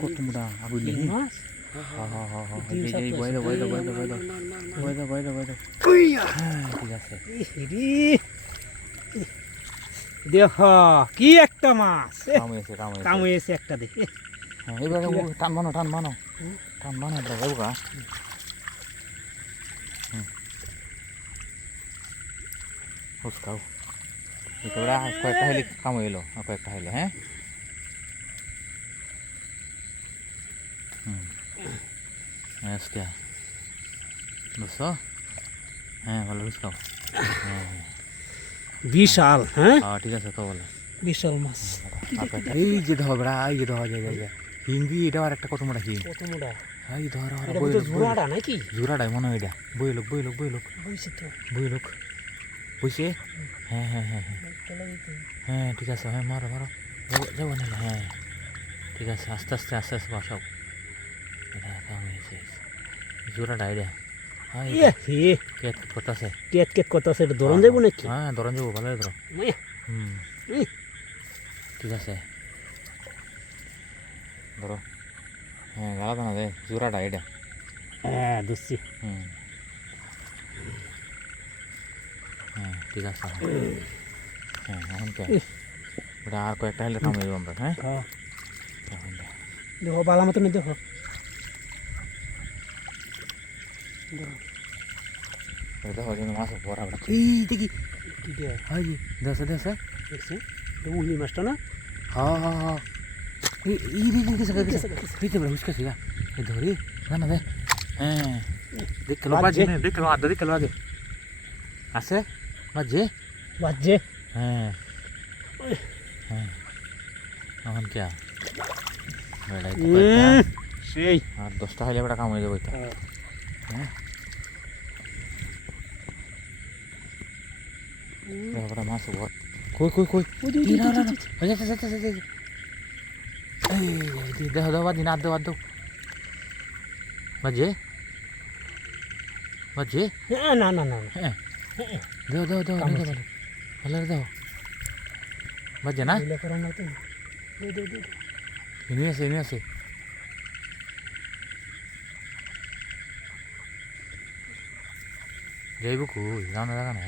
কত মোটা আছে ইরি দেখ কি একটা মাছ এ, কাম হয়েছে কাম হয়েছে কাম হয়েছে একটা দেখে হ্যাঁ এবারে ও টান মানো টান মানো টান মানো এটা যাব গা কয়েকটা হইলে কাম হইল কয়েকটা হইল হ্যাঁ? আজকে বুঝছ? হ্যাঁ ভালো বুঝছ হ্যাঁ। বিশাল হ্যাঁ? হ্যাঁ ঠিক আছে তো বলো। বিশাল মাছ। এই যে ধর এই যে ধর যায় হিঙ্গি এটা আর একটা কত মোটা হিং কত মোটা? এই ধর আর বই জোড়াটা নাকি? জোড়াটাই মনে হয় এটা। বই লোক বই লোক বই লোক। বুঝছি তো। বই লোক। বুঝছে হ্যাঁ হ্যাঁ হ্যাঁ হ্যাঁ। হ্যাঁ ঠিক আছে হ্যাঁ মারো মারো। যাব যাব না হ্যাঁ। ঠিক আছে আস্তে আস্তে আস্তে আস্তে বসাও। এটা কাম হয়েছে। জোড়াটা এটা। হ্যাঁ ইয়ে হে কেট করতেছে। কেট কেট করতেছে এটা ধরন দেবো নাকি? হ্যাঁ ধরন যাব ভালো ধরো। হুম। ঠিক আছে। ধরো হ্যাঁ গালা না দে জোড়াটা এটা হ্যাঁ বুঝছি হুম হ্যাঁ ঠিক আছে হ্যাঁ এখন কে ওটা আর কয়েকটা হলে কাম হয়ে যাব আমরা হ্যাঁ হ্যাঁ এখন দে। দেখো বালা মতন দেখো দেখো, এটা দেখো যেন মাছ বড় বড় এই দেখি কি দেয় হাই দেশে দেশে দেখছি এটা উহলি মাছটা না হ্যাঁ হ্যাঁ হ্যাঁ এই এই দেখি দেখি সকাল গেছে, দেখি গেছে। দেখতে বড় হুসকা সিগা এই ধরি না না দে হ্যাঁ দেখতে লো বাজে। বাজে না দেখতে লো আদা দেখতে লো আগে আছে বাজে বাজে হ্যাঁ হ্যাঁ এখন কে বেড়াই তো কয়েকটা। উম, সেই আর দশটা হইলে বেটা কাম হয়ে যাবে তো হ্যাঁ দেখো বেটা মাছ বড় কই কই কই ওই যে, ওই যে, এই না ওই যে, না না ওই যে, যা, দেখো দেখো বাজি না দো আদো বাজে? বাজে? হ্যাঁ না না না। হ্যাঁ দেখো দেখো দেখো কাম দেখো হচ্ছে। ভালো দেখো বাজে না। এনে আছে এনে আছে। যাইব কই? যাও না জায়গা না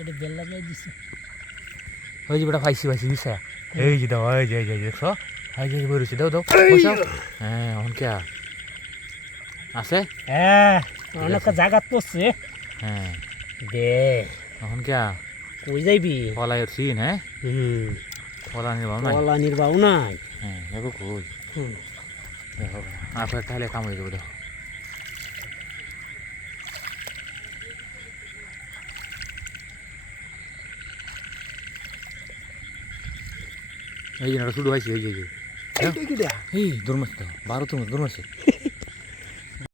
এটা বেল লাগাই দিছে। ওই যে বেটা পাইছি পাইছি দিছে এই যে দাও এই যে এই যে দেখছ? এই যে বইরছি দাও দাও বসাও। হ্যাঁ অন কে? আছে? হ্যাঁ অনেক জায়গাত পড়ছে। হ্যাঁ। দে। এখন কে? কই যাইবি? কলাই সিন হ্যাঁ? হুম। কলা নিয়ে ভাব নাই? কলা নির্বাহ নাই। হ্যাঁ যাব কই। হুম। দেখো আর কয়েকটা হলে কাম হয়ে যাব দেখো। এই শুরু হয়েছে এই যে এই ধর্মস্থ বারো তোমার মারছে